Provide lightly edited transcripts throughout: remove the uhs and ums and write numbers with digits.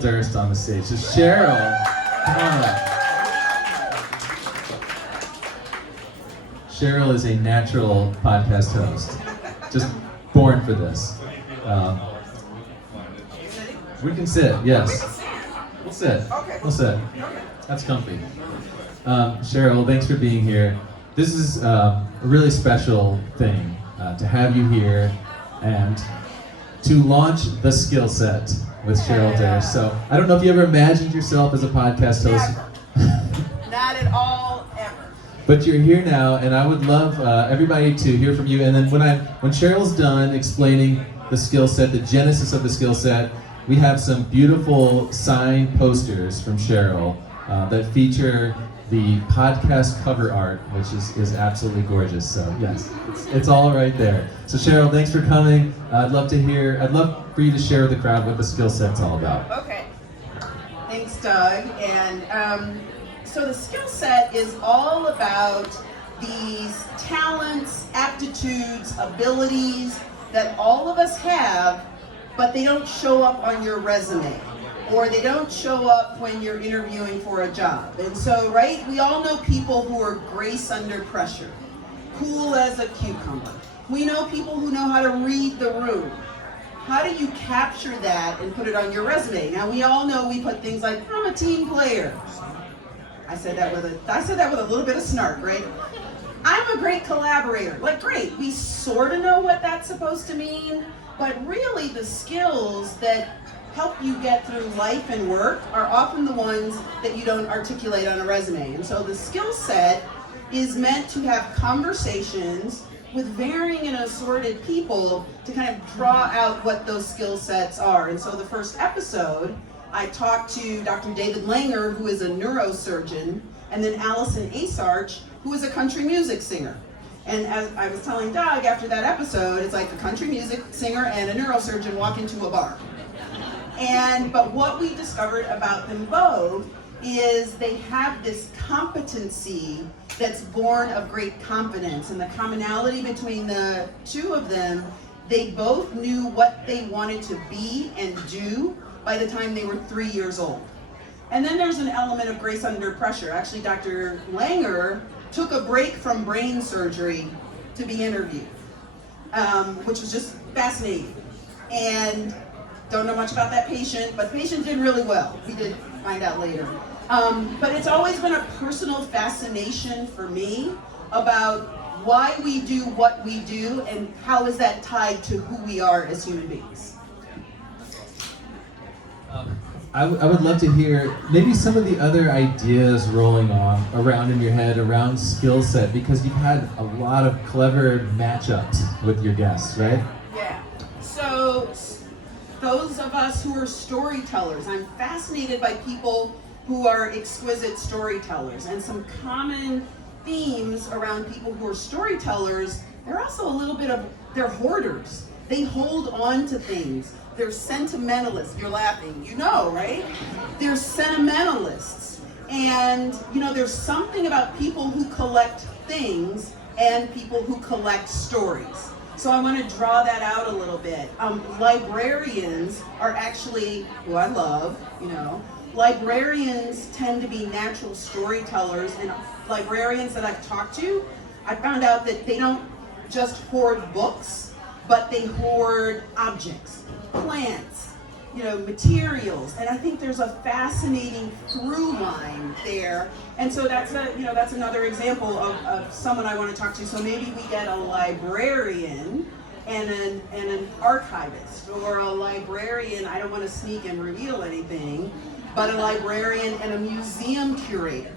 Durst on the stage. So Cheryl, come on up. Cheryl is a natural podcast host, just born for this. We can sit, yes. We'll sit. We'll sit. That's comfy. Cheryl, thanks for being here. This is a really special thing to have you here and to launch the skill set with Cheryl Durst. So I don't know if you ever imagined yourself as a podcast host. Not at all, ever. But you're here now, and I would love everybody to hear from you. And then when Cheryl's done explaining the skill set, the genesis of the skill set, we have some beautiful signed posters from Cheryl that feature the podcast cover art, which is absolutely gorgeous. So yes, it's all right there. So Cheryl, thanks for coming. I'd love for you to share with the crowd what the skill set's all about. Okay. Thanks, Doug. And so the skill set is all about these talents, aptitudes, abilities that all of us have, but they don't show up on your resume, or they don't show up when you're interviewing for a job. And so, right, we all know people who are grace under pressure, cool as a cucumber. We know people who know how to read the room. How do you capture that and put it on your resume? Now, we all know we put things like, I'm a team player. I said that with a little bit of snark, right? I'm a great collaborator. Like, great, we sort of know what that's supposed to mean, but really the skills that help you get through life and work are often the ones that you don't articulate on a resume. And so the skill set is meant to have conversations with varying and assorted people to kind of draw out what those skill sets are. And so the first episode, I talked to Dr. David Langer, who is a neurosurgeon, and then Allison Asarch, who is a country music singer. And as I was telling Doug after that episode, it's like a country music singer and a neurosurgeon walk into a bar. But what we discovered about them both is they have this competency that's born of great confidence. And the commonality between the two of them, they both knew what they wanted to be and do by the time they were 3 years old. And then there's an element of grace under pressure. Actually, Dr. Langer took a break from brain surgery to be interviewed, which was just fascinating. And don't know much about that patient, but the patient did really well. We did find out later. But it's always been a personal fascination for me about why we do what we do and how is that tied to who we are as human beings. I would love to hear maybe some of the other ideas rolling around in your head around skill set, because you've had a lot of clever matchups with your guests, right? Yeah. So those of us who are storytellers, I'm fascinated by people who are exquisite storytellers, and some common themes around people who are storytellers. They're also a little bit of, they're hoarders. They hold on to things. They're sentimentalists. You're laughing, you know, right? They're sentimentalists. And, you know, there's something about people who collect things and people who collect stories. So I want to draw that out a little bit. Librarians are actually, who I love, you know, librarians tend to be natural storytellers, and librarians that I've talked to, I found out that they don't just hoard books, but they hoard objects, plants, you know, materials, and I think there's a fascinating through line there. And so that's another example of someone I want to talk to. So maybe we get a librarian and an archivist, or a librarian, I don't want to sneak and reveal anything, but a librarian and a museum curator.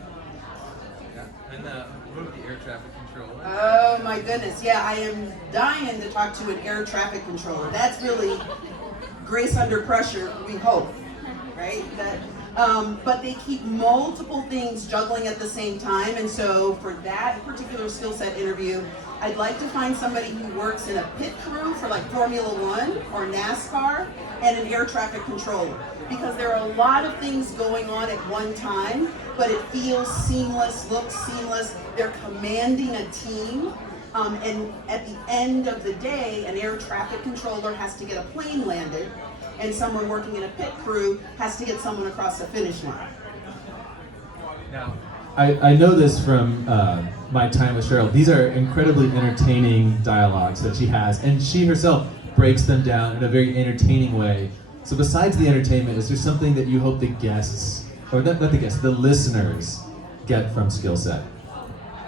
Yeah, and what about the air traffic controller? Oh my goodness, yeah, I am dying to talk to an air traffic controller. That's really grace under pressure, we hope, right? But they keep multiple things juggling at the same time, and so for that particular skill set interview, I'd like to find somebody who works in a pit crew for like Formula One or NASCAR, and an air traffic controller, because there are a lot of things going on at one time, but it feels seamless, looks seamless. They're commanding a team, and at the end of the day, an air traffic controller has to get a plane landed, and someone working in a pit crew has to get someone across the finish line. Now, I know this from my time with Cheryl. These are incredibly entertaining dialogues that she has, and she herself breaks them down in a very entertaining way. So besides the entertainment, is there something that you hope the guests, or not the guests, the listeners get from Skill Set?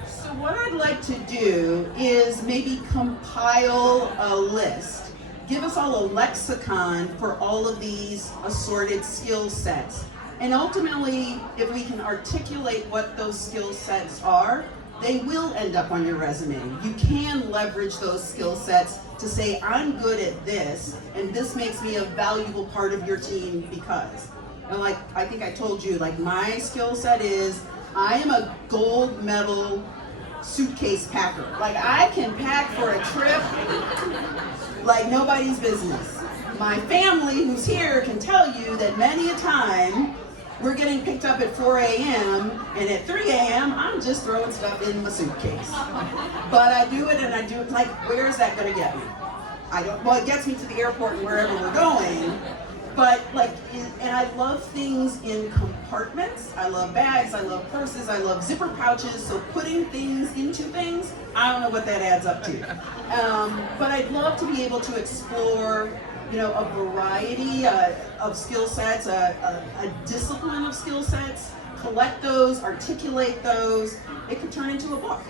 So what I'd like to do is maybe compile a list. Give us all a lexicon for all of these assorted skill sets. And ultimately, if we can articulate what those skill sets are, they will end up on your resume. You can leverage those skill sets to say, I'm good at this, and this makes me a valuable part of your team because. And like, I think I told you, like my skill set is, I am a gold medal suitcase packer. Like I can pack for a trip like nobody's business. My family who's here can tell you that many a time we're getting picked up at 4 a.m. and at 3 a.m. I'm just throwing stuff in my suitcase. But I do it and I do it like, where is that gonna get me? I don't, well, it gets me to the airport and wherever we're going, but like, and I love things in compartments. I love bags, I love purses, I love zipper pouches, so putting things into things, I don't know what that adds up to. But I'd love to be able to explore, you know, a variety of skill sets, a discipline of skill sets, collect those, articulate those. It could turn into a book.